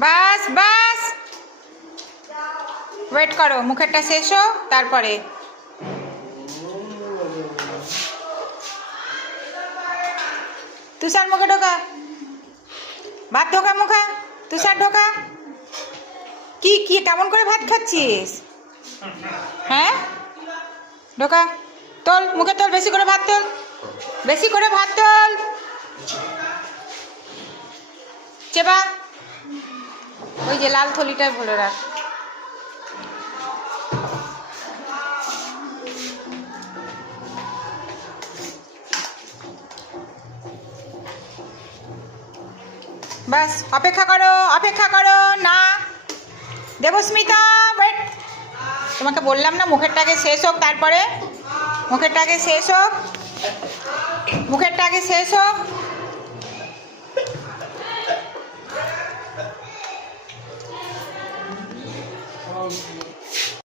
বাস বাস, wait করো, মুখেরটা শেষ হোক তারপরে। তুষার মুখে ঢোকা, ভাত ঢোকা মুখে, তুষার ঢোকা। কি কি কেমন করে ভাত খাচ্ছিস? হ্যাঁ ঢোকা, তোল মুখে তোল, বেশি করে ভাত তোল, বেশি করে ভাত তোল, চেবা, ওই যে লাল থলিটায় ভরে রাখ। বাস অপেক্ষা করো, অপেক্ষা করো না। দেবস্মিতা ওয়েট, তোমাকে বললাম না মুখেরটাকে শেষ হোক তারপরে, মুখেরটাকে শেষ হোক, মুখেরটাকে শেষ হোক।